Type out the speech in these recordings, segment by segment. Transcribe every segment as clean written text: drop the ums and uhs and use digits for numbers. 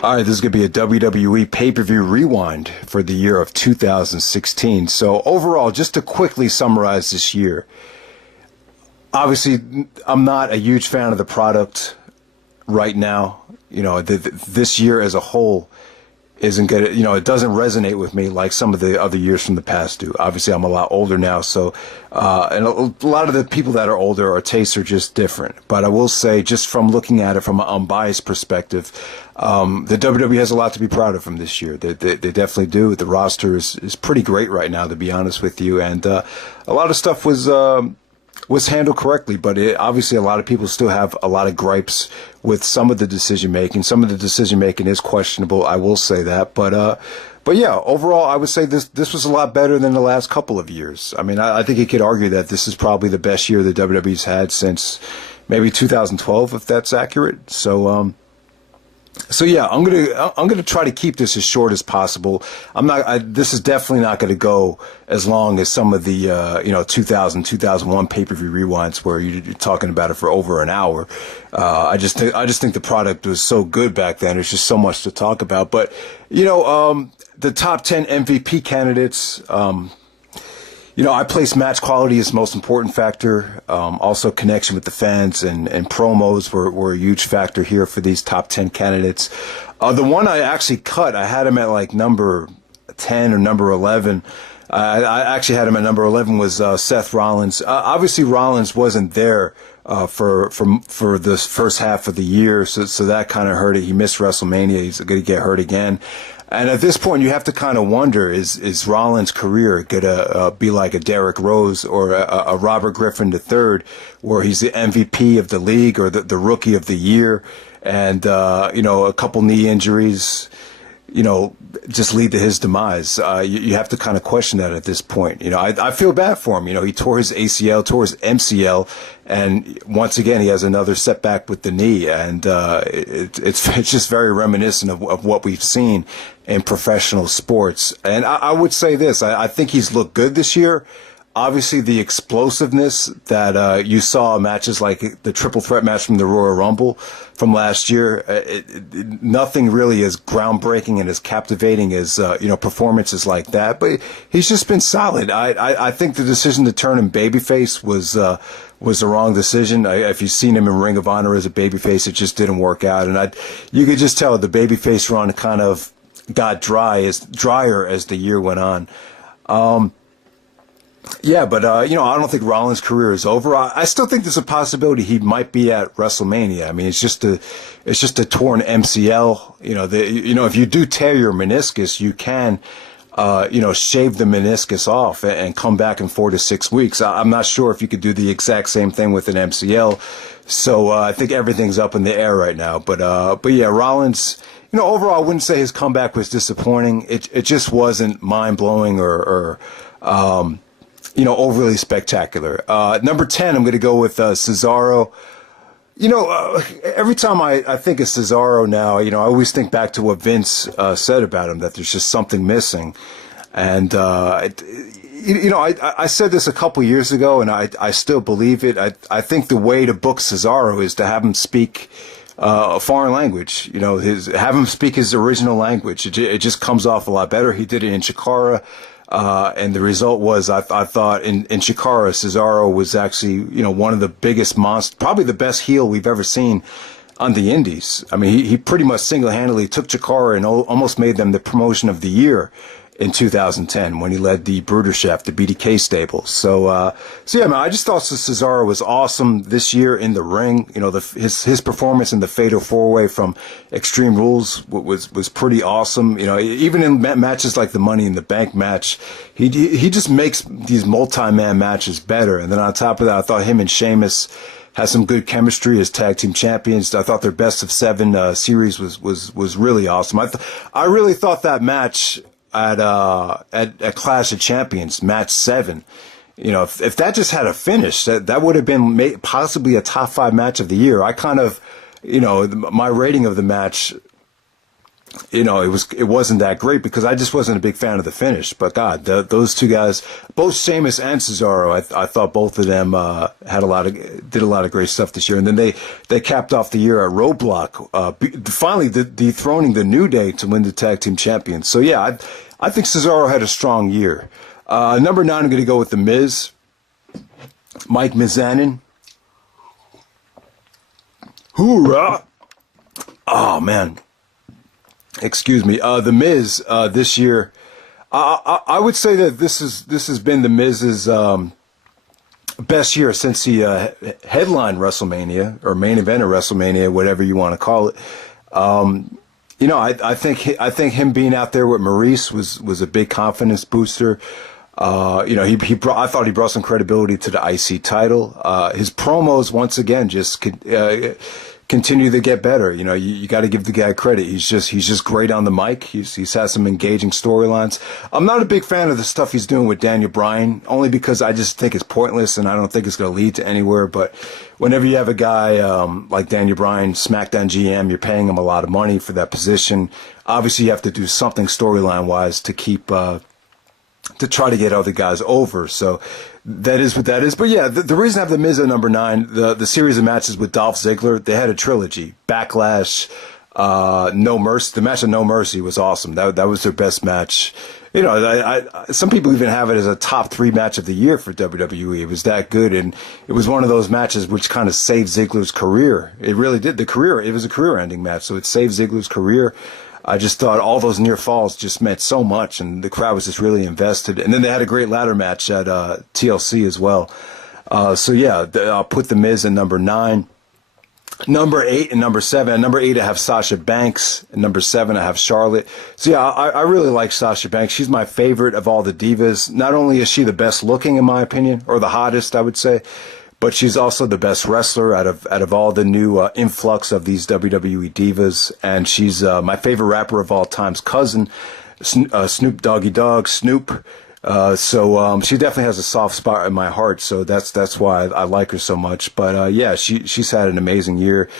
All right, this is going to be a WWE pay-per-view rewind for the year of 2016. So overall, just to quickly summarize this year, obviously, I'm not a huge fan of the product right now. You know, this year as a whole isn't good. You know, it doesn't resonate with me like some of the other years from the past do. Obviously, I'm a lot older now, so and a lot of the people that are older, our tastes are just different. But I will say, just from looking at it from an unbiased perspective, the WWE has a lot to be proud of from this year. They definitely do. The roster is pretty great right now, to be honest with you, and a lot of stuff was handled correctly, but obviously a lot of people still have a lot of gripes with some of the decision making. Some of the decision making is questionable, I will say that, but yeah, overall I would say this was a lot better than the last couple of years. I mean, I think you could argue that this is probably the best year the WWE's had since maybe 2012, if that's accurate. So yeah, I'm gonna try to keep this as short as possible. This is definitely not going to go as long as some of the 2001 pay-per-view rewinds where you're talking about it for over an hour. I just think the product was so good back then. There's just so much to talk about. But the top 10 MVP candidates. I place match quality as the most important factor. Also, connection with the fans and promos were a huge factor here for these top 10 candidates. The one I actually cut, I had him at like number 10 or number 11. I actually had him at number 11 was Seth Rollins. Obviously, Rollins wasn't there for the first half of the year, so that kind of hurt it. He missed WrestleMania. He's going to get hurt again. And at this point, you have to kind of wonder, is Rollins' career going to be like a Derrick Rose or a Robert Griffin III, where he's the MVP of the league or the rookie of the year, and, a couple knee injuries, just lead to his demise. You have to kind of question that at this point. I feel bad for him. He tore his ACL, tore his MCL, and once again, he has another setback with the knee. And it's just very reminiscent of what we've seen in professional sports. And I would say this, I think he's looked good this year. Obviously, the explosiveness that you saw in matches like the triple threat match from the Royal Rumble from last year, nothing really as groundbreaking and as captivating as performances like that. But he's just been solid. I think the decision to turn him babyface was the wrong decision. If you've seen him in Ring of Honor as a babyface, it just didn't work out. And you could just tell the babyface run kind of got drier as the year went on. Yeah, but I don't think Rollins' career is over. I still think there's a possibility he might be at WrestleMania. I mean, it's just a torn MCL. If you do tear your meniscus, you can, shave the meniscus off and come back in 4 to 6 weeks. I'm not sure if you could do the exact same thing with an MCL. So I think everything's up in the air right now. But yeah, Rollins. Overall, I wouldn't say his comeback was disappointing. It just wasn't mind blowing or overly spectacular. Number 10, I'm going to go with Cesaro. Every time I think of Cesaro now, I always think back to what Vince said about him, that there's just something missing. And, I said this a couple years ago, and I still believe it. I think the way to book Cesaro is to have him speak a foreign language, have him speak his original language. It just comes off a lot better. He did it in Chikara. And the result was, I thought in Chikara, Cesaro was actually, one of the biggest monsters, probably the best heel we've ever seen on the indies. I mean, he pretty much single-handedly took Chikara and almost made them the promotion of the year in 2010 when he led the Bruderschaft, the BDK stable. So yeah, man, I just thought Cesaro was awesome this year in the ring. His performance in the Fatal 4-Way from Extreme Rules was pretty awesome. Even in matches like the Money in the Bank match, he just makes these multi-man matches better. And then on top of that, I thought him and Sheamus had some good chemistry as tag team champions. I thought their best of 7 series was really awesome. I really thought that match at Clash of Champions, match 7. If that just had a finish, that would have been possibly a top 5 match of the year. I kind of, my rating of the match it wasn't that great because I just wasn't a big fan of the finish. But God, those two guys, both Sheamus and Cesaro, I thought both of them did a lot of great stuff this year. And then they capped off the year at Roadblock, finally dethroning the New Day to win the tag team champions. So yeah, I think Cesaro had a strong year. Number 9, I'm going to go with The Miz, Mike Mizanin. Hoorah! Oh man. Excuse me. The Miz this year, I would say that this has been the Miz's best year since he headlined WrestleMania or main event of WrestleMania, whatever you want to call it. I think him being out there with Maurice was a big confidence booster. I thought he brought some credibility to the IC title. His promos once again just continue to get better. You got to give the guy credit. He's just great on the mic. He's had some engaging storylines. I'm not a big fan of the stuff he's doing with Daniel Bryan, only because I just think it's pointless and I don't think it's going to lead to anywhere. But whenever you have a guy like Daniel Bryan, SmackDown GM, you're paying him a lot of money for that position. Obviously, you have to do something storyline wise to keep to try to get other guys over. So that is what that is. But yeah, the reason I have The Miz at number 9, the series of matches with Dolph Ziggler, they had a trilogy. Backlash, No Mercy. The match of No Mercy was awesome. That was their best match. Some people even have it as a top 3 match of the year for WWE. It was that good, and it was one of those matches which kind of saved Ziggler's career. It really did. It was a career-ending match, so it saved Ziggler's career. I just thought all those near falls just meant so much, and the crowd was just really invested. And then they had a great ladder match at TLC as well. So yeah, I'll put The Miz at number 9. Number 8 and number 7. At number 8, I have Sasha Banks. And number 7, I have Charlotte. So yeah, I really like Sasha Banks. She's my favorite of all the divas. Not only is she the best looking, in my opinion, or the hottest, I would say, but she's also the best wrestler out of all the new influx of these WWE divas. And she's my favorite rapper of all time's cousin, Snoop Doggy Dogg, Snoop. So she definitely has a soft spot in my heart. So that's why I like her so much. But yeah, she's had an amazing year.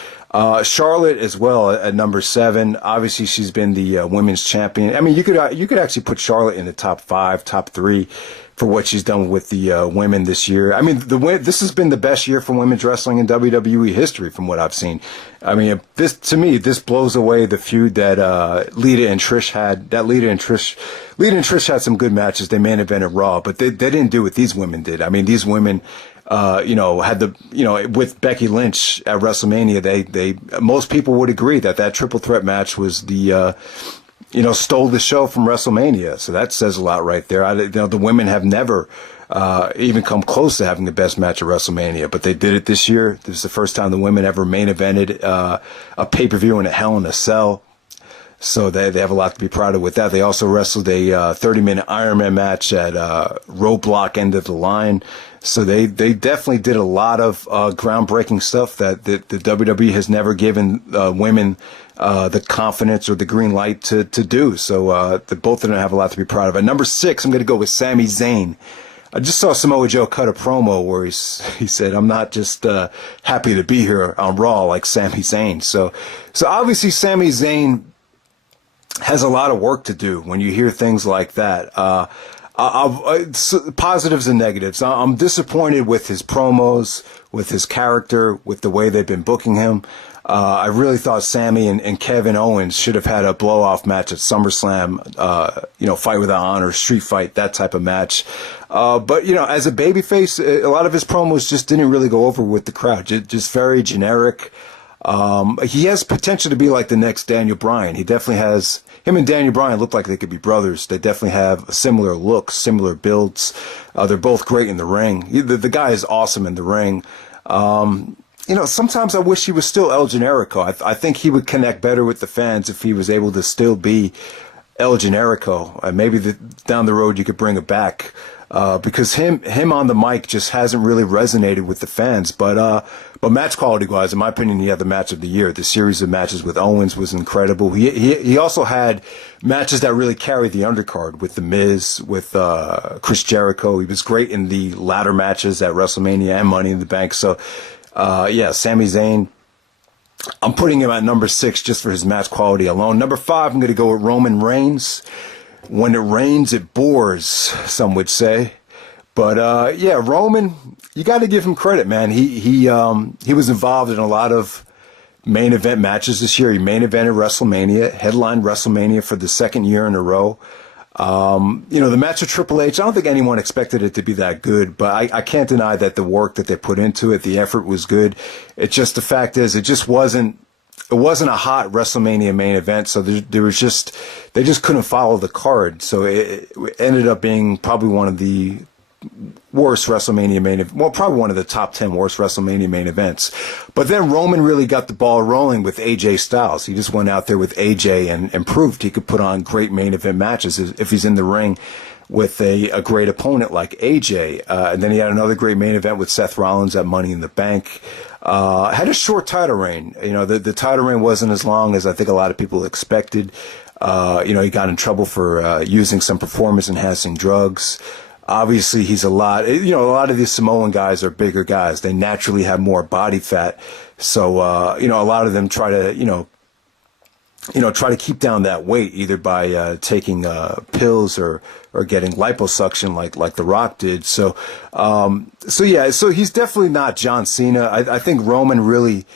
Charlotte as well at number 7. Obviously, she's been the women's champion. I mean, you could actually put Charlotte in the top 5, top 3 for what she's done with the women this year. I mean, this has been the best year for women's wrestling in WWE history, from what I've seen. I mean, this blows away the feud that Lita and Trish had. Lita and Trish had some good matches. They main evented Raw, but they didn't do what these women did. I mean, these women, had with Becky Lynch at WrestleMania, most people would agree that triple threat match was the stole the show from WrestleMania. So that says a lot right there. The women have never even come close to having the best match at WrestleMania, but they did it this year. This is the first time the women ever main evented a pay-per-view in a Hell in a Cell. So they have a lot to be proud of with that. They also wrestled a 30-minute Iron Man match at Roadblock End of the Line. So they definitely did a lot of groundbreaking stuff that the WWE has never given women the confidence or the green light to do. So both of them have a lot to be proud of. At number 6, I'm going to go with Sami Zayn. I just saw Samoa Joe cut a promo where he said, "I'm not just happy to be here on Raw like Sami Zayn." So obviously Sami Zayn has a lot of work to do when you hear things like that. Positives and negatives. I'm disappointed with his promos, with his character, with the way they've been booking him. I really thought Sami and Kevin Owens should have had a blow-off match at SummerSlam, fight without honor, street fight, that type of match. But as a babyface, a lot of his promos just didn't really go over with the crowd. Just very generic. He has potential to be like the next Daniel Bryan. He definitely has. Him and Daniel Bryan look like they could be brothers. They definitely have similar looks, similar builds. They're both great in the ring. The guy is awesome in the ring. Sometimes I wish he was still El Generico. I think he would connect better with the fans if he was able to still be El Generico. Maybe down the road you could bring it back. Because him on the mic just hasn't really resonated with the fans. But match quality wise, in my opinion, he had the match of the year. The series of matches with Owens was incredible. He also had matches that really carried the undercard with The Miz, with Chris Jericho. He was great in the ladder matches at WrestleMania and Money in the Bank. So Sami Zayn. I'm putting him at number 6 just for his match quality alone. Number 5, I'm going to go with Roman Reigns. When it rains, it pours, some would say. But yeah, Roman, you got to give him credit, man. He was involved in a lot of main event matches this year. He main evented WrestleMania, headlined WrestleMania for the 2nd year in a row. The match with Triple H, I don't think anyone expected it to be that good, but I can't deny that the work that they put into it, the effort was good. It's just, the fact is, it wasn't a hot WrestleMania main event, so they just couldn't follow the card. So it ended up being probably one of the worst WrestleMania main event, well, probably one of the top 10 worst WrestleMania main events. But then Roman really got the ball rolling with AJ Styles. He just went out there with AJ and proved he could put on great main event matches if he's in the ring with a great opponent like AJ. And then he had another great main event with Seth Rollins at Money in the Bank. Had a short title reign. The title reign wasn't as long as I think a lot of people expected. He got in trouble for using some performance-enhancing drugs. Obviously, he's a lot of these Samoan guys are bigger guys. They naturally have more body fat. So, a lot of them try to, try to keep down that weight either by taking pills or getting liposuction like The Rock did. So he's definitely not John Cena. I think Roman really,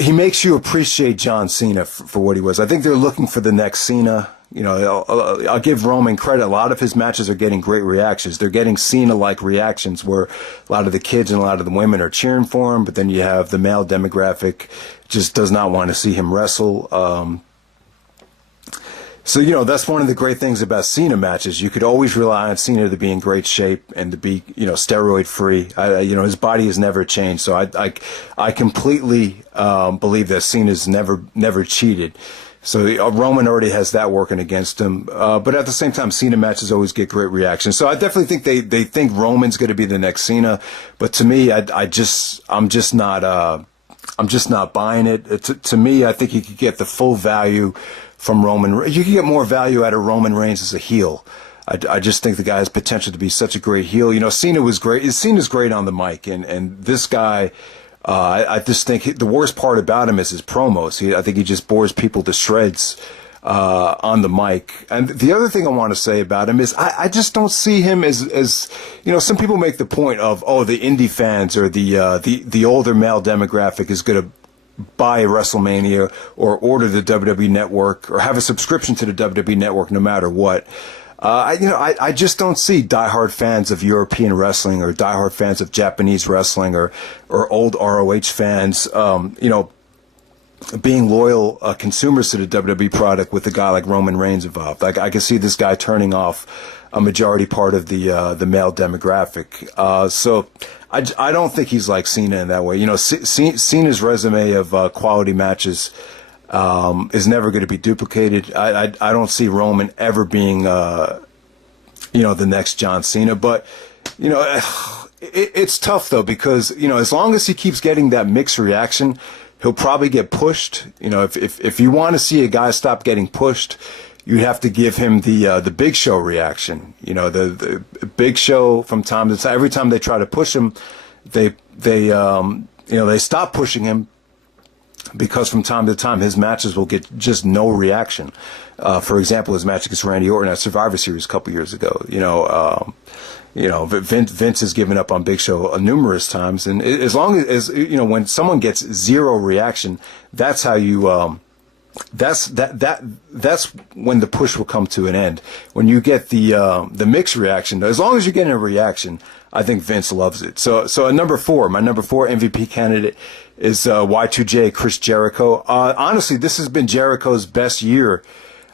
he makes you appreciate John Cena for what he was. I think they're looking for the next Cena. I'll give Roman credit. A lot of his matches are getting great reactions. They're getting Cena-like reactions where a lot of the kids and a lot of the women are cheering for him, but then you have the male demographic just does not want to see him wrestle. So, that's one of the great things about Cena matches. You could always rely on Cena to be in great shape and to be, steroid free. His body has never changed. So I completely believe that Cena's never cheated. So Roman already has that working against him. But at the same time, Cena matches always get great reactions. So I definitely think they think Roman's going to be the next Cena. But to me, I'm just not buying it. To me, I think you could get the full value from Roman. You can get more value out of Roman Reigns as a heel. I just think the guy has potential to be such a great heel. Cena was great. Cena's great on the mic, and this guy, I just think the worst part about him is his promos. I think he just bores people to shreds on the mic. And the other thing I want to say about him is I just don't see him as some people make the point of, the indie fans or the older male demographic is going to buy WrestleMania or order the WWE Network or have a subscription to the WWE Network no matter what. I just don't see diehard fans of European wrestling or diehard fans of Japanese wrestling or old ROH fans, being loyal consumers to the WWE product with a guy like Roman Reigns involved. I can see this guy turning off a majority part of the male demographic. So I don't think he's like Cena in that way. Cena's resume of quality matches is never going to be duplicated. I don't see Roman ever being, the next John Cena. But, it's tough, though, because, as long as he keeps getting that mixed reaction, he'll probably get pushed. If you want to see a guy stop getting pushed, you have to give him the Big Show reaction. The Big Show from time to time. Every time they try to push him, they stop pushing him because from time to time his matches will get just no reaction. For example, his match against Randy Orton at Survivor Series a couple years ago. Vince has given up on Big Show numerous times, and as long as when someone gets zero reaction, that's how you. That's when the push will come to an end. When you get the mixed reaction, as long as you're getting a reaction, I think Vince loves it. So at number 4, my number 4 MVP candidate is Y2J, Chris Jericho. Honestly, this has been Jericho's best year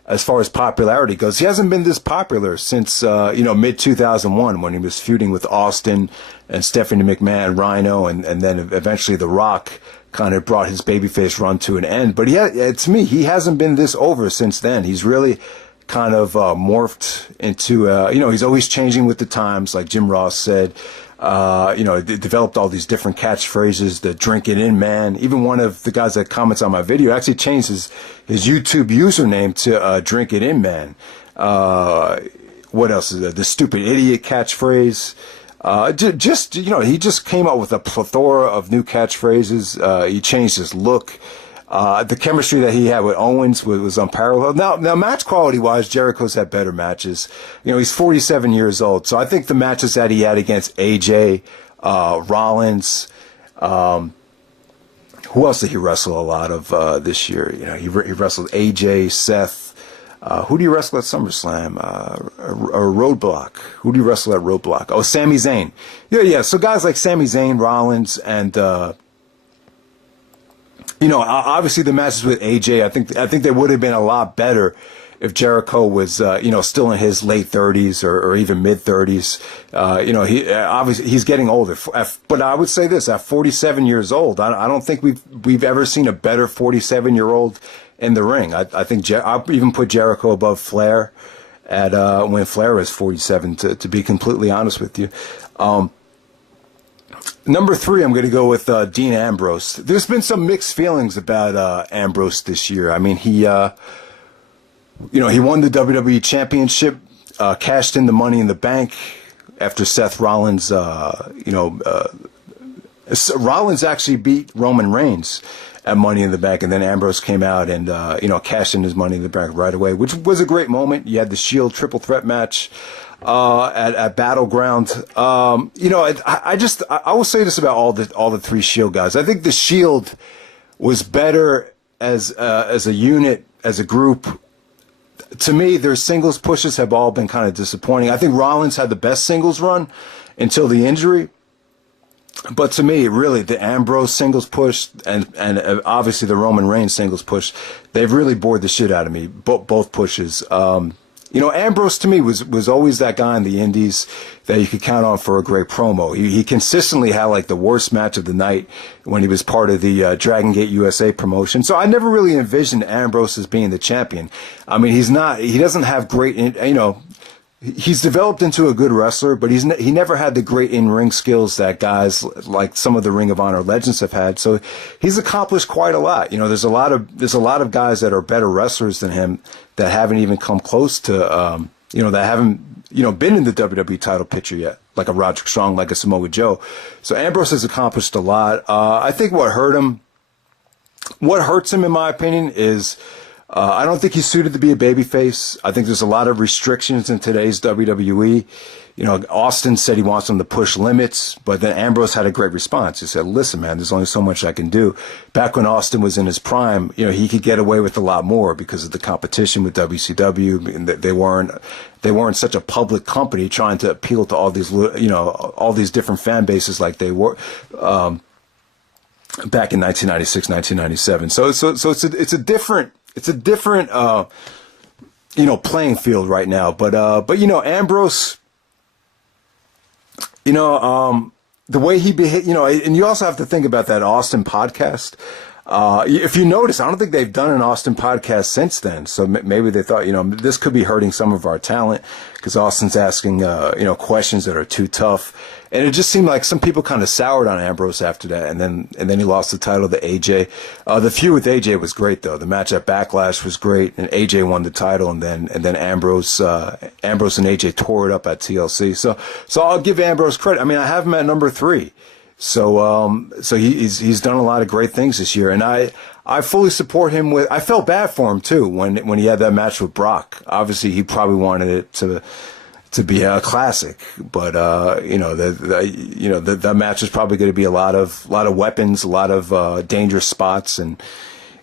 as far as popularity goes. He hasn't been this popular since mid 2001 when he was feuding with Austin and Stephanie McMahon, Rhino, and then eventually The Rock kind of brought his babyface run to an end. But to me, he hasn't been this over since then. He's really kind of morphed into, he's always changing with the times, like Jim Ross said. Developed all these different catchphrases, the drink it in man. Even one of the guys that comments on my video actually changed his YouTube username to drink it in man. What else is there? The stupid idiot catchphrase. Just, he just came out with a plethora of new catchphrases. He changed his look. The chemistry that he had with Owens was unparalleled. Now, match quality-wise, Jericho's had better matches. He's 47 years old, so I think the matches that he had against AJ, Rollins, who else did he wrestle a lot of this year? He wrestled AJ, Seth. Who do you wrestle at SummerSlam? Or Roadblock? Who do you wrestle at Roadblock? Oh, Sami Zayn. Yeah. So guys like Sami Zayn, Rollins, and obviously the matches with AJ, I think they would have been a lot better if Jericho was, still in his late 30s or even mid 30s. He obviously he's getting older. But I would say this: at 47 years old, I don't think we've ever seen a better 47-year-old in the ring. I think I'll even put Jericho above Flair at when Flair was 47. To be completely honest with you. Number 3, I'm going to go with Dean Ambrose. There's been some mixed feelings about Ambrose this year. I mean, he won the WWE Championship, cashed in the Money in the Bank after Seth Rollins. Rollins actually beat Roman Reigns at Money in the Bank, and then Ambrose came out and cashed in his Money in the Bank right away, which was a great moment. You had the Shield triple threat match at Battleground. I will say this about all the 3 Shield guys. I think the Shield was better as a unit, as a group. To me, their singles pushes have all been kind of disappointing. I think Rollins had the best singles run until the injury. But to me, really, the Ambrose singles push and obviously the Roman Reigns singles push, they've really bored the shit out of me, both pushes. Ambrose to me was always that guy in the indies that you could count on for a great promo. He consistently had like the worst match of the night when he was part of the Dragon Gate USA promotion. So I never really envisioned Ambrose as being the champion. I mean, he doesn't have great, he's developed into a good wrestler, but he never had the great in-ring skills that guys like some of the Ring of Honor legends have had. So he's accomplished quite a lot. There's a lot of guys that are better wrestlers than him that haven't even come close to, that haven't, been in the WWE title picture yet, like a Roderick Strong, like a Samoa Joe. So Ambrose has accomplished a lot. I think what hurts him, in my opinion, is I don't think he's suited to be a babyface. I think there's a lot of restrictions in today's WWE. Austin said he wants him to push limits, but then Ambrose had a great response. He said, listen, man, there's only so much I can do. Back when Austin was in his prime, he could get away with a lot more because of the competition with WCW. And they weren't such a public company trying to appeal to all these different fan bases like they were back in 1996, 1997. So it's a different playing field right now. But Ambrose, the way he behaved, and you also have to think about that Austin podcast. If you notice, I don't think they've done an Austin podcast since then. So maybe they thought, this could be hurting some of our talent because Austin's asking, questions that are too tough. And it just seemed like some people kind of soured on Ambrose after that. And then he lost the title to AJ. The feud with AJ was great though. The match at Backlash was great, and AJ won the title, and then Ambrose and AJ tore it up at TLC. So I'll give Ambrose credit. I mean, I have him at number 3. So he's done a lot of great things this year, and I fully support him. I felt bad for him too when he had that match with Brock. Obviously, he probably wanted it to be a classic, but that match is probably going to be a lot of weapons, a lot of dangerous spots, and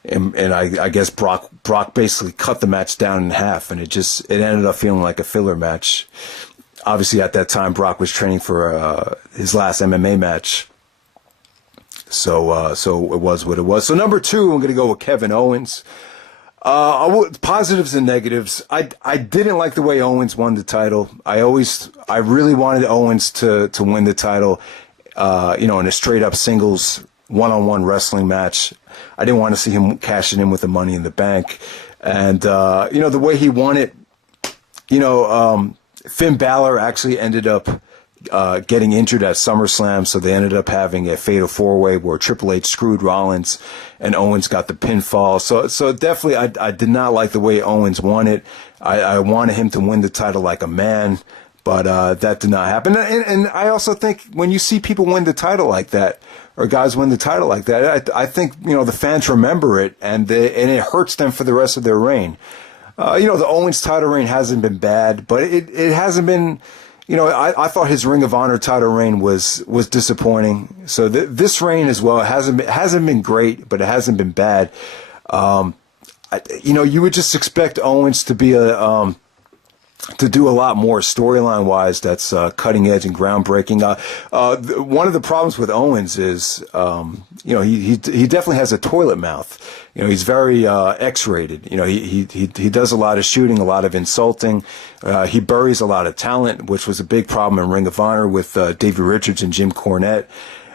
I guess Brock basically cut the match down in half, and it ended up feeling like a filler match. Obviously, at that time, Brock was training for his last MMA match. So it was what it was. So number 2, I'm going to go with Kevin Owens. Positives and negatives. I didn't like the way Owens won the title. I really wanted Owens to win the title, in a straight up singles one-on-one wrestling match. I didn't want to see him cashing in with the Money in the Bank. And, the way he won it, Finn Balor actually ended up getting injured at SummerSlam, so they ended up having a fatal 4-way where Triple H screwed Rollins and Owens got the pinfall. So definitely I did not like the way Owens won it. I wanted him to win the title like a man, But that did not happen. And I also think when you see people win the title like that, or guys win the title like that, I think, the fans remember it, and it hurts them for the rest of their reign. The Owens title reign hasn't been bad, but it hasn't been, I thought his Ring of Honor title reign was disappointing. So this reign as well hasn't been great, but it hasn't been bad. You would just expect Owens to be to do a lot more storyline wise that's cutting edge and groundbreaking. One of the problems with Owens is, he definitely has a toilet mouth. He's very X-rated. He does a lot of shooting, a lot of insulting. He buries a lot of talent, which was a big problem in Ring of Honor with Davey Richards and Jim Cornette.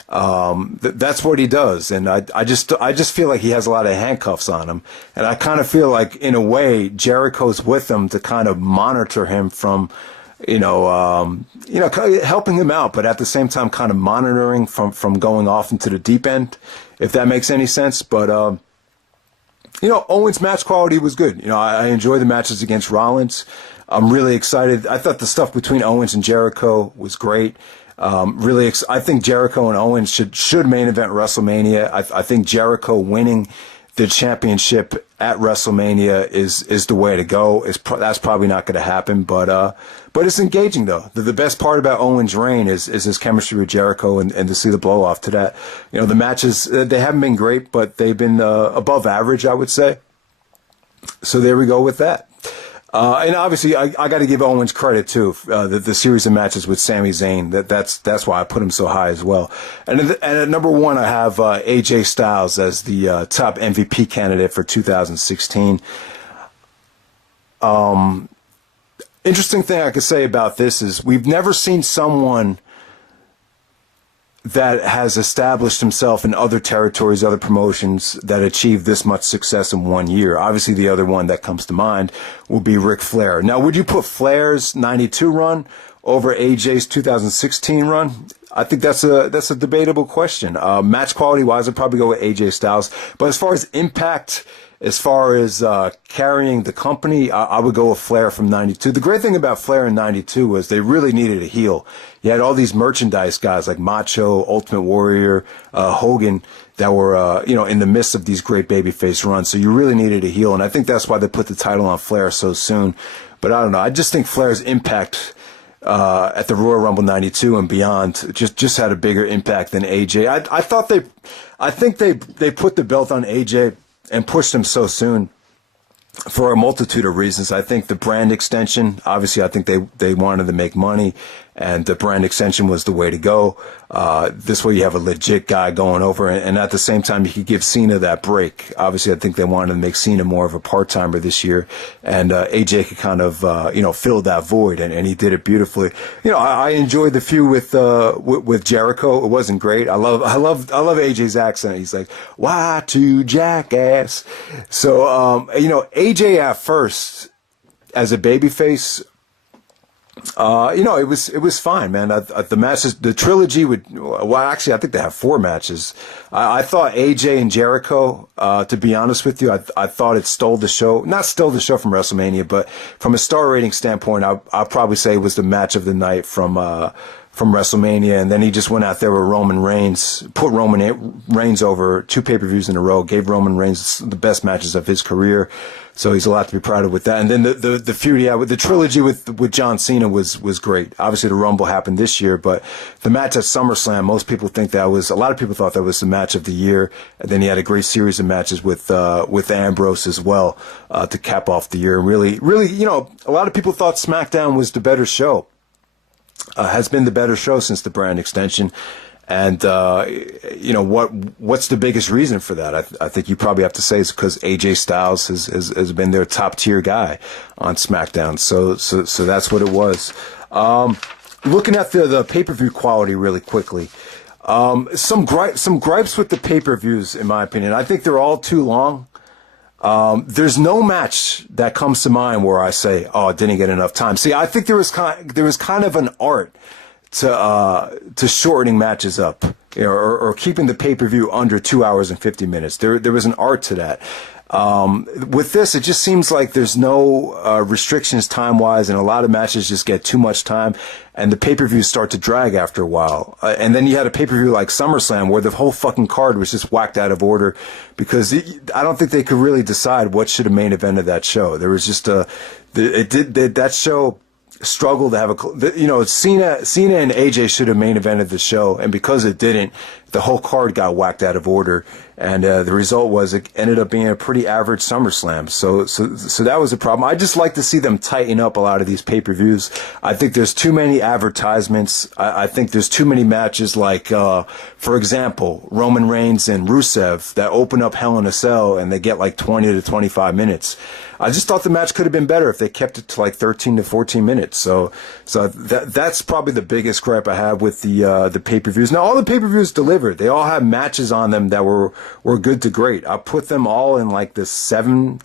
That's what he does, and I just feel like he has a lot of handcuffs on him, and I kind of feel like in a way Jericho's with him to kind of monitor him from, helping him out, but at the same time kind of monitoring from going off into the deep end, if that makes any sense. But Owens' match quality was good. I enjoy the matches against Rollins. I'm really excited. I thought the stuff between Owens and Jericho was great. I think Jericho and Owens should main event WrestleMania. I think Jericho winning the championship at WrestleMania is the way to go. That's probably not going to happen, but it's engaging though. The best part about Owens' reign is his chemistry with Jericho and to see the blow off to that. The matches, they haven't been great, but they've been above average, I would say. So there we go with that. And obviously, I got to give Owens credit too. The series of matches with Sami Zayn. That's why I put him so high as well. And at number one, I have AJ Styles as the top MVP candidate for 2016. Interesting thing I could say about this is we've never seen someone that has established himself in other territories, other promotions that achieved this much success in 1 year. Obviously, the other one that comes to mind will be Ric Flair. Now, would you put Flair's 92 run over AJ's 2016 run? I think that's a debatable question. Match quality wise, I'd probably go with AJ Styles. But as far as impact, as far as carrying the company, I would go with Flair from 92. The great thing about Flair in 92 was they really needed a heel. You had all these merchandise guys like Macho, Ultimate Warrior, Hogan that were, in the midst of these great babyface runs. So you really needed a heel. And I think that's why they put the title on Flair so soon. But I don't know. I just think Flair's impact at the Royal Rumble 92 and beyond just had a bigger impact than AJ. I think they put the belt on AJ and pushed him so soon for a multitude of reasons. I think the brand extension, obviously I think they wanted to make money, and the brand extension was the way to go. This way you have a legit guy going over, and at the same time you could give Cena that break. Obviously I think they wanted to make Cena more of a part-timer this year, and AJ could kind of fill that void, and he did it beautifully. I enjoyed the feud with Jericho. It wasn't great. I love AJ's accent. He's like, "Why to jackass?" So AJ at first as a babyface, it was fine, man. The matches, the trilogy actually, I think they have 4 matches. I thought AJ and Jericho, to be honest with you, I thought it stole the show. Not stole the show from WrestleMania, but from a star rating standpoint, I'll probably say it was the match of the night from WrestleMania. And then he just went out there with Roman Reigns, put Roman Reigns over 2 pay-per-views in a row, gave Roman Reigns the best matches of his career. So he's a lot to be proud of with that. And then the feud, with the trilogy with John Cena was great. Obviously the Rumble happened this year, but the match at SummerSlam, most people think a lot of people thought that was the match of the year. And then he had a great series of matches with Ambrose as well, to cap off the year. Really, a lot of people thought Smackdown was the better show. Has been the better show since the brand extension. And, what's the biggest reason for that? I think you probably have to say it's because AJ Styles has been their top tier guy on SmackDown. So that's what it was. Looking at the pay-per-view quality really quickly. Some gripes with the pay-per-views, in my opinion. I think they're all too long. There's no match that comes to mind where I say, "Oh, it didn't get enough time." See, I think there was kind of an art to shortening matches up, or keeping the pay-per-view under 2 hours and 50 minutes. There was an art to that. With this, it just seems like there's no restrictions time-wise, and a lot of matches just get too much time, and the pay-per-views start to drag after a while. And then you had a pay-per-view like SummerSlam where the whole fucking card was just whacked out of order because I don't think they could really decide what should have main evented that show. There was just that show struggled to have Cena and AJ should have main evented the show, and because it didn't, the whole card got whacked out of order, and the result was it ended up being a pretty average SummerSlam. So that was a problem. I just like to see them tighten up a lot of these pay-per-views. I think there's too many advertisements. I think there's too many matches like, for example, Roman Reigns and Rusev that open up Hell in a Cell and they get like 20 to 25 minutes. I just thought the match could have been better if they kept it to like 13 to 14 minutes. So that's probably the biggest gripe I have with the pay-per-views. Now, all the pay-per-views delivered. They all have matches on them that were good to great. I put them all in like the 7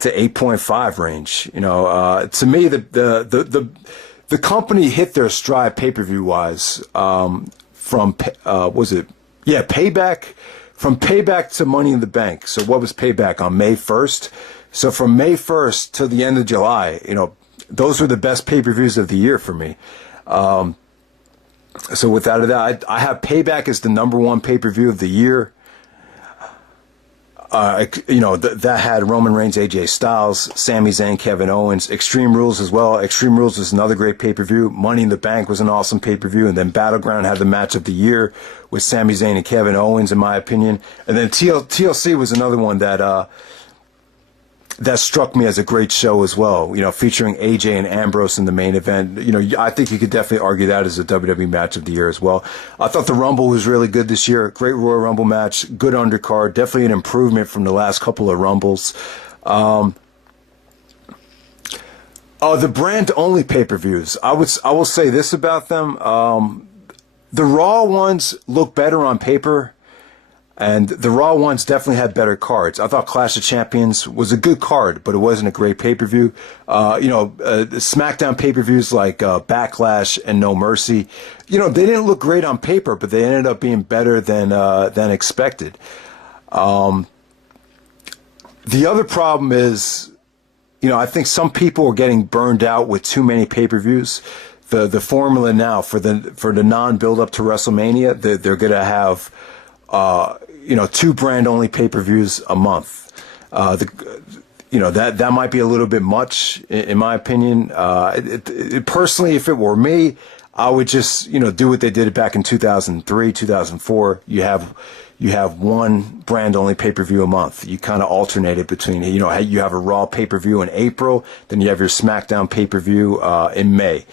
to 8.5 range. To me, the company hit their stride pay-per-view wise from Payback. From Payback to Money in the Bank. So what was Payback on May 1st? So from May 1st to the end of July, those were the best pay-per-views of the year for me. So without a doubt, I have Payback as the #1 pay-per-view of the year. That had Roman Reigns, AJ Styles, Sami Zayn, Kevin Owens, Extreme Rules as well. Extreme Rules was another great pay-per-view. Money in the Bank was an awesome pay-per-view. And then Battleground had the match of the year with Sami Zayn and Kevin Owens, in my opinion. And then TLC was another one that struck me as a great show as well, featuring AJ and Ambrose in the main event. I think you could definitely argue that as a WWE match of the year as well. I thought the Rumble was really good this year. Great Royal Rumble match, good undercard, definitely an improvement from the last couple of Rumbles. The brand-only pay-per-views, I will say this about them. The Raw ones look better on paper. And the Raw ones definitely had better cards. I thought Clash of Champions was a good card, but it wasn't a great pay-per-view. SmackDown pay-per-views like Backlash and No Mercy, they didn't look great on paper, but they ended up being better than expected. The other problem is, I think some people are getting burned out with too many pay-per-views. The formula now for the non-build-up to WrestleMania, they're going to have 2 brand-only pay-per-views a month. That might be a little bit much, in my opinion. Personally, if it were me, I would just, do what they did back in 2003, 2004. You have one brand-only pay-per-view a month. You kind of alternate it between, you have a Raw pay-per-view in April, then you have your SmackDown pay-per-view in May,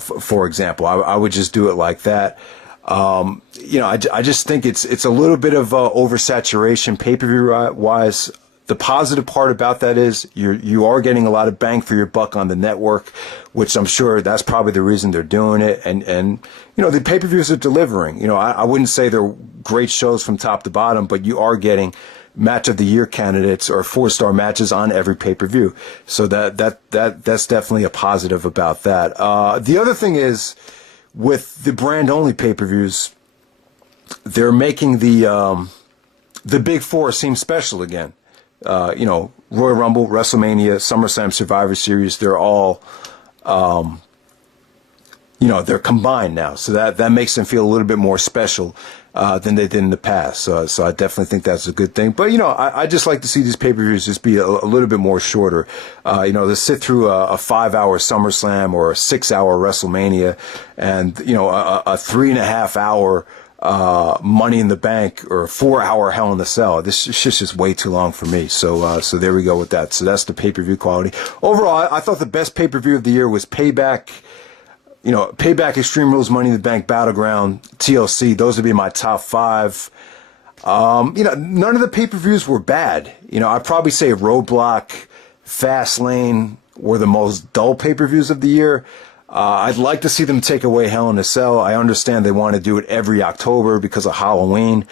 for example. I would just do it like that. I just think it's a little bit of oversaturation pay-per-view wise. The positive part about that is you are getting a lot of bang for your buck on the network, which I'm sure that's probably the reason they're doing it. And the pay-per-views are delivering. I wouldn't say they're great shows from top to bottom, but you are getting match of the year candidates or 4-star matches on every pay-per-view. So that's definitely a positive about that. The other thing is, with the brand-only pay-per-views, they're making the Big Four seem special again. Royal Rumble, WrestleMania, SummerSlam, Survivor Series, they're all, they're combined now. So that makes them feel a little bit more special than they did in the past. So I definitely think that's a good thing. But, I just like to see these pay-per-views just be a little bit more shorter. To sit through a 5-hour SummerSlam or a 6-hour WrestleMania and, a 3.5-hour Money in the Bank or a 4-hour Hell in a Cell. This shit's just way too long for me. So there we go with that. So that's the pay-per-view quality. Overall, I thought the best pay-per-view of the year was Payback. Payback, Extreme Rules, Money in the Bank, Battleground, TLC. Those would be my top 5. None of the pay-per-views were bad. I'd probably say Roadblock, Fastlane were the most dull pay-per-views of the year. I'd like to see them take away Hell in a Cell. I understand they want to do it every October because of Halloween.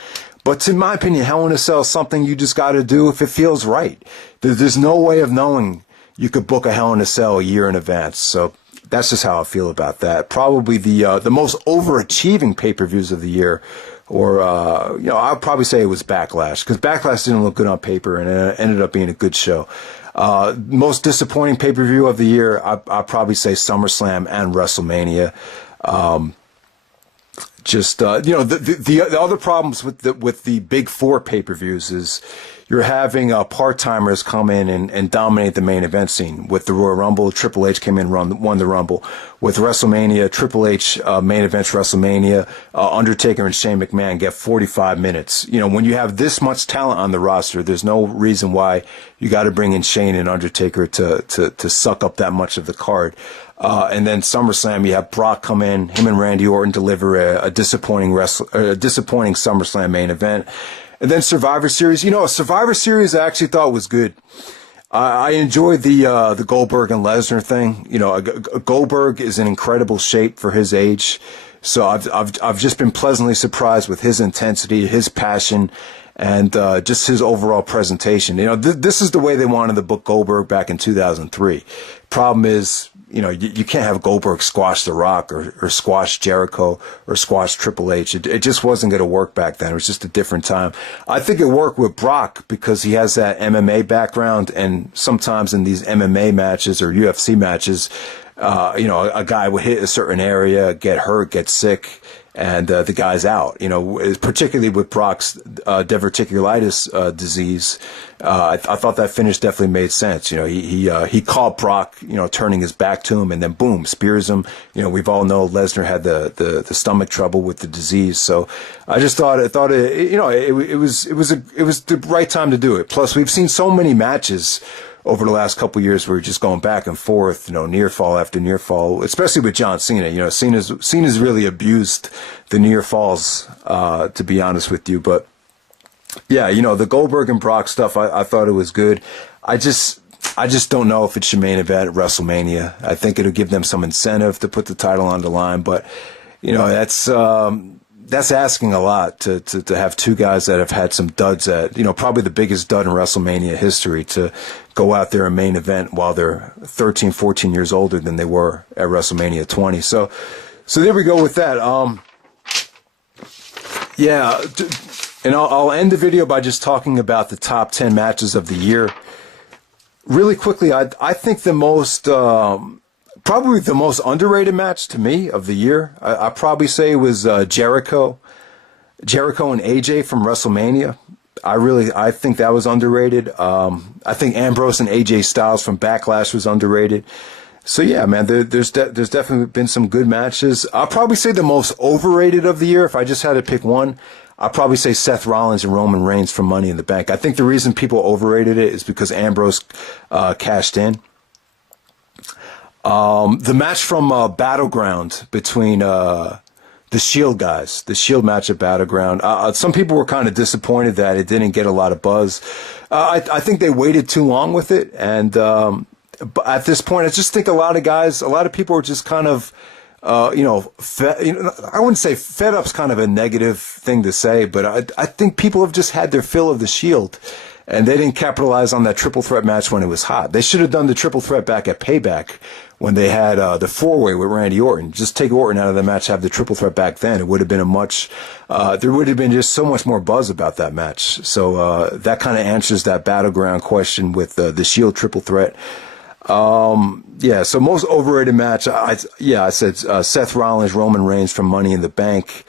But in my opinion, Hell in a Cell is something you just got to do if it feels right. There's no way of knowing you could book a Hell in a Cell a year in advance. So that's just how I feel about that. Probably the most overachieving pay-per-views of the year or I'll probably say it was Backlash, because Backlash didn't look good on paper, and it ended up being a good show. Most disappointing pay-per-view of the year, I'll probably say SummerSlam and WrestleMania. The other problems with the big four pay-per-views is you're having part-timers come in and dominate the main event scene. With the Royal Rumble, Triple H came in and won the Rumble. With WrestleMania, Triple H main events WrestleMania, Undertaker and Shane McMahon get 45 minutes. When you have this much talent on the roster, there's no reason why you got to bring in Shane and Undertaker to suck up that much of the card. And then SummerSlam, you have Brock come in, him and Randy Orton deliver a disappointing SummerSlam main event. And then Survivor Series. Survivor Series I actually thought was good. I enjoyed the Goldberg and Lesnar thing. Goldberg is in incredible shape for his age. So I've just been pleasantly surprised with his intensity, his passion, and just his overall presentation. This is the way they wanted to book Goldberg back in 2003. Problem is, you can't have Goldberg squash The Rock or squash Jericho or squash Triple H. It just wasn't going to work back then. It was just a different time. I think it worked with Brock because he has that MMA background, and sometimes in these MMA matches or UFC matches, a guy would hit a certain area, get hurt, get sick, and the guy's out. Particularly with Brock's diverticulitis disease, I thought that finish definitely made sense. He caught Brock, turning his back to him, and then boom, spears him. We've all know Lesnar had the stomach trouble with the disease, so I just thought it was the right time to do it. Plus, we've seen so many matches over the last couple of years where we're just going back and forth, near fall after near fall, especially with John Cena. Cena's really abused the near falls, to be honest with you. But yeah, the Goldberg and Brock stuff, I thought it was good. I just don't know if it should main event at WrestleMania. I think it'll give them some incentive to put the title on the line, but that's asking a lot to have two guys that have had some duds at, probably the biggest dud in WrestleMania history, to go out there and main event while they're 13, 14 years older than they were at WrestleMania 20. So there we go with that. And I'll end the video by just talking about the top 10 matches of the year. Really quickly, I think probably the most underrated match to me of the year, I probably say, was Jericho and AJ from WrestleMania. I think that was underrated. I think Ambrose and AJ Styles from Backlash was underrated. So yeah, man, there's definitely been some good matches. I'll probably say the most overrated of the year, if I just had to pick one, I'll probably say Seth Rollins and Roman Reigns from Money in the Bank. I think the reason people overrated it is because Ambrose cashed in. The match from Battleground between the Shield guys, the Shield match at Battleground. Some people were kind of disappointed that it didn't get a lot of buzz. I think they waited too long with it, and at this point, I just think a lot of people are just kind of, I wouldn't say fed up's kind of a negative thing to say, but I think people have just had their fill of the Shield. And they didn't capitalize on that triple threat match when it was hot. They should have done the triple threat back at Payback when they had the four-way with Randy Orton. Just take Orton out of the match, have the triple threat back then. It would have been there would have been just so much more buzz about that match. So that kind of answers that Battleground question with the Shield triple threat. So most overrated match, I said Seth Rollins, Roman Reigns from Money in the Bank.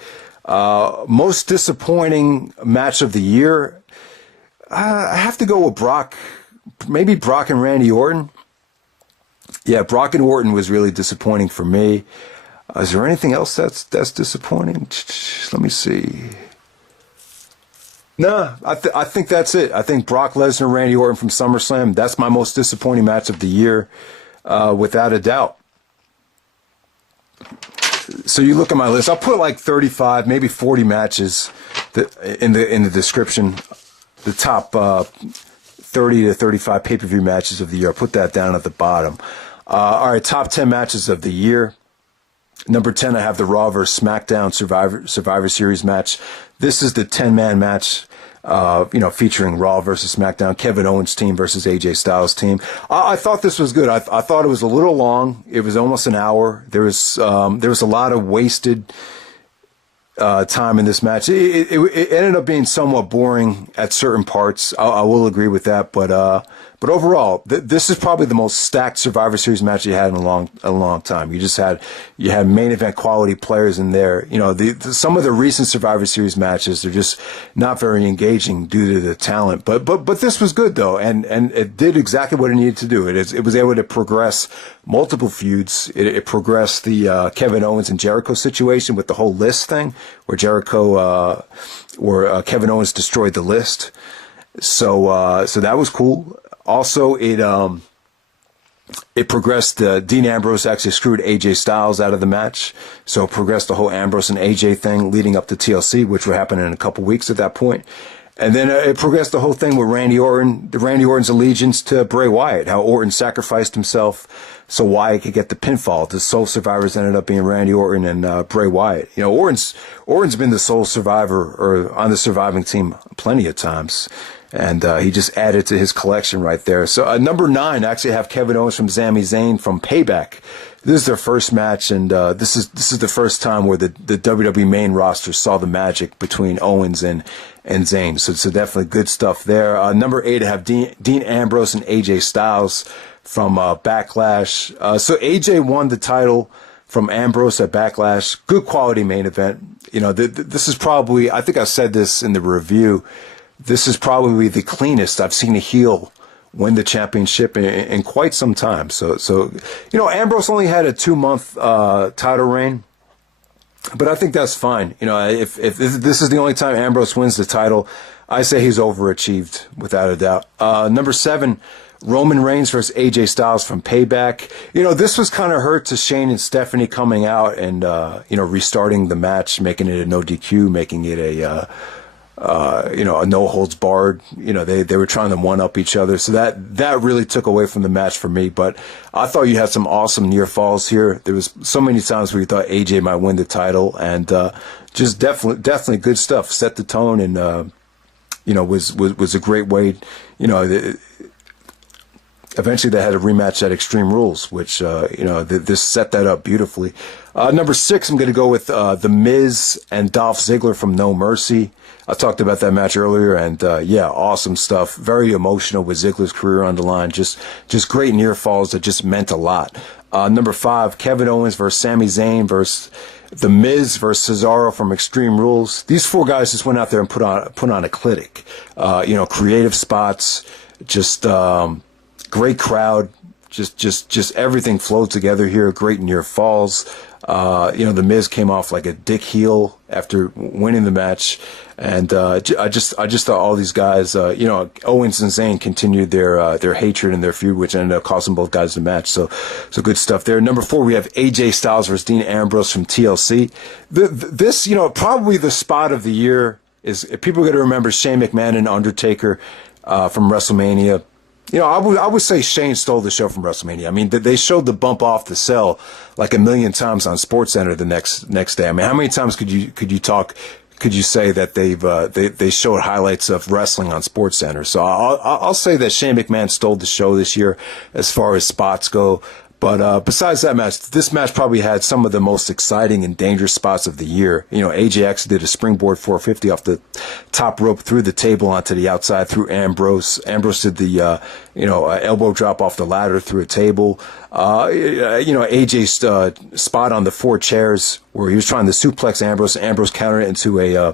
Most disappointing match of the year, I have to go with Brock. Maybe Brock and Randy Orton. Yeah, Brock and Orton was really disappointing for me. Is there anything else that's disappointing? Let me see. No, I think that's it. I think Brock Lesnar, Randy Orton from SummerSlam, that's my most disappointing match of the year, without a doubt. So you look at my list, I'll put like 35, maybe 40 matches in the description. The top 30 to 35 pay-per-view matches of the year. I'll put that down at the bottom. All right, top 10 matches of the year. Number 10, I have the Raw vs. Smackdown Survivor Series match. This is the 10-man match, featuring Raw versus Smackdown, Kevin Owens' team versus AJ Styles' team. I thought this was good. I thought it was a little long. It was almost an hour. There was a lot of wasted time in this match. It ended up being somewhat boring at certain parts. I will agree with that, but overall, this is probably the most stacked Survivor Series match you had in a long time. You had main event quality players in there. You know, some of the recent Survivor Series matches are just not very engaging due to the talent. But this was good though, and it did exactly what it needed to do. It was able to progress multiple feuds. It progressed the Kevin Owens and Jericho situation with the whole list thing, where Kevin Owens destroyed the list. So that was cool. Also, it progressed. Dean Ambrose actually screwed AJ Styles out of the match, so it progressed the whole Ambrose and AJ thing leading up to TLC, which would happen in a couple weeks at that point. And then it progressed the whole thing with Randy Orton's allegiance to Bray Wyatt, how Orton sacrificed himself so Wyatt could get the pinfall. The sole survivors ended up being Randy Orton and Bray Wyatt. You know, Orton's been the sole survivor or on the surviving team plenty of times. And he just added to his collection right there. So number 9, actually have Kevin Owens from Sami Zayn from Payback. This is their first match, and this is the first time where the WWE main roster saw the magic between Owens and Zayn. So definitely good stuff there. Number 8, I have Dean Ambrose and AJ Styles from Backlash. So AJ won the title from Ambrose at Backlash. Good quality main event. You know, this is probably, I think I said this in the review, this is probably the cleanest I've seen a heel win the championship in quite some time. So you know, Ambrose only had a 2-month title reign, but I think that's fine. You know, if this is the only time Ambrose wins the title, I say he's overachieved without a doubt. Number 7, Roman Reigns versus AJ Styles from Payback. You know, this was kind of hurt to Shane and Stephanie coming out and you know, restarting the match, making it a no DQ, making it a you know, a no holds barred. You know, they were trying to one up each other. So that really took away from the match for me. But I thought you had some awesome near falls here. There was so many times where you thought AJ might win the title, and just definitely good stuff. Set the tone, and you know, was a great way. You know, eventually they had a rematch at Extreme Rules, which you know, this set that up beautifully. Number 6, I'm going to go with The Miz and Dolph Ziggler from No Mercy. I talked about that match earlier, and yeah, awesome stuff. Very emotional with Ziggler's career on the line. Just great near falls that just meant a lot. Number 5, Kevin Owens versus Sami Zayn versus The Miz versus Cesaro from Extreme Rules. These 4 guys just went out there and put on a clinic. You know, creative spots, just great crowd. Just everything flowed together here. Great near falls. You know, The Miz came off like a dick heel after winning the match, and I just thought all these guys, you know, Owens and Zayn continued their hatred and their feud, which ended up costing both guys the match. So good stuff there. Number 4, we have AJ Styles versus Dean Ambrose from TLC. This, you know, probably the spot of the year is, people got to remember Shane McMahon and Undertaker from WrestleMania. You know, I would say Shane stole the show from WrestleMania. I mean, they showed the bump off the cell like a million times on SportsCenter the next day. I mean, how many times could you say that they showed highlights of wrestling on SportsCenter? So I'll say that Shane McMahon stole the show this year as far as spots go. But besides that match, this match probably had some of the most exciting and dangerous spots of the year. You know, AJ did a springboard 450 off the top rope through the table onto the outside through Ambrose. Ambrose did the you know, elbow drop off the ladder through a table. You know, AJ's spot on the 4 chairs where he was trying to suplex Ambrose. Ambrose countered it into a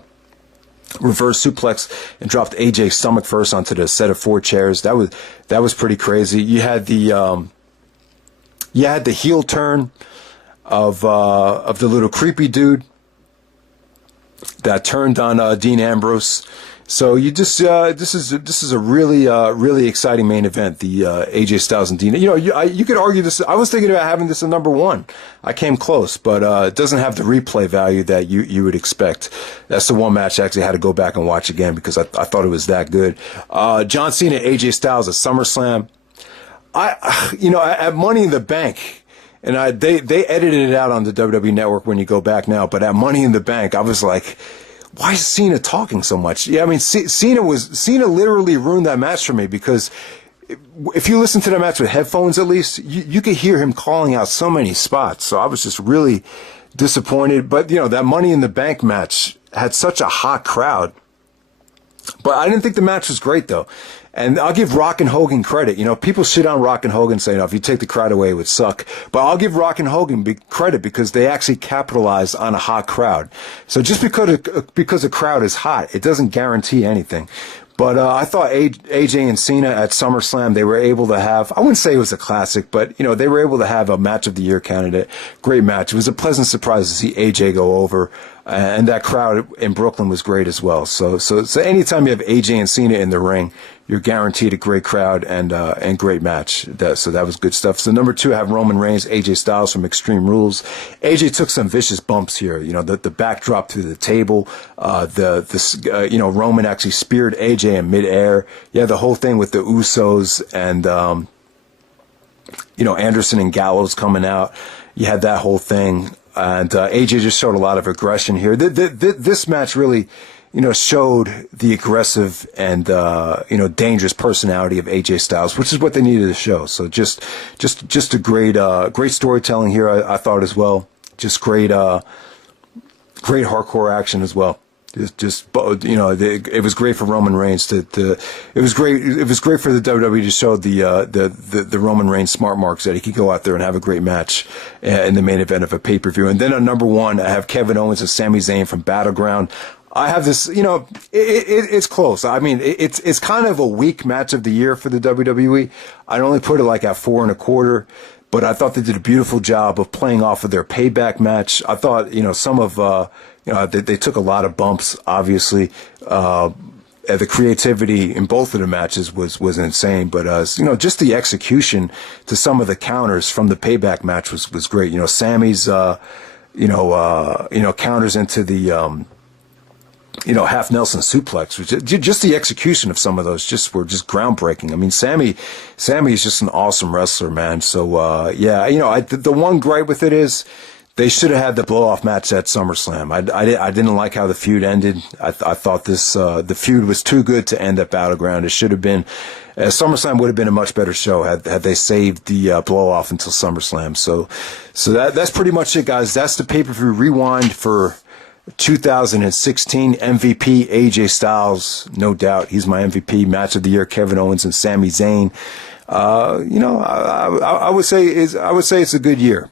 reverse suplex and dropped AJ's stomach first onto the set of 4 chairs. That was pretty crazy. You had the heel turn of the little creepy dude that turned on Dean Ambrose. So you just this is a really exciting main event. The AJ Styles and Dean. You know, you could argue this. I was thinking about having this at number 1. I came close, but it doesn't have the replay value that you would expect. That's the one match I actually had to go back and watch again because I thought it was that good. John Cena, AJ Styles at SummerSlam. You know, at Money in the Bank, and they edited it out on the WWE Network when you go back now, but at Money in the Bank, I was like, why is Cena talking so much? Yeah, I mean, Cena literally ruined that match for me, because if you listen to that match with headphones, at least you could hear him calling out so many spots. So I was just really disappointed. But, that Money in the Bank match had such a hot crowd. But I didn't think the match was great, though. And I'll give Rock and Hogan credit. People shit on Rock and Hogan saying, if you take the crowd away, it would suck. But I'll give Rock and Hogan credit because they actually capitalized on a hot crowd. So just because a crowd is hot, it doesn't guarantee anything. But I thought AJ and Cena at SummerSlam, they were able to have, I wouldn't say it was a classic, but, they were able to have a match of the year candidate. Great match. It was a pleasant surprise to see AJ go over. And that crowd in Brooklyn was great as well. So anytime you have AJ and Cena in the ring, you're guaranteed a great crowd and great match. So that was good stuff. So number 2, I have Roman Reigns, AJ Styles from Extreme Rules. AJ took some vicious bumps here. The backdrop through the table. Roman actually speared AJ in midair. Yeah, the whole thing with the Usos and Anderson and Gallows coming out. You had that whole thing. And AJ just showed a lot of aggression here. This match really, showed the aggressive and dangerous personality of AJ Styles, which is what they needed to show. So just a great storytelling here, I thought as well. Just great hardcore action as well. It was great for Roman Reigns it was great for the WWE to show the Roman Reigns smart marks that he could go out there and have a great match in the main event of a pay-per-view. And then on number 1, I have Kevin Owens and Sami Zayn from Battleground. I have this, it's close. I mean, it's kind of a weak match of the year for the WWE. I'd only put it like at 4.25. But I thought they did a beautiful job of playing off of their Payback match. I thought, some of, they took a lot of bumps, obviously. The creativity in both of the matches was insane. But, just the execution to some of the counters from the Payback match was great. Sammy's, counters into the, half Nelson suplex. Just the execution of some of those were groundbreaking. I mean, Sami is just an awesome wrestler, man. So, the one gripe with it is they should have had the blow-off match at SummerSlam. I didn't like how the feud ended. I thought the feud was too good to end at Battleground. It should have been, SummerSlam would have been a much better show had they saved the blow-off until SummerSlam. So that's pretty much it, guys. That's the pay-per-view rewind for 2016. MVP AJ Styles, no doubt, he's my MVP. Match of the year, Kevin Owens and Sami Zayn. I would say it's a good year.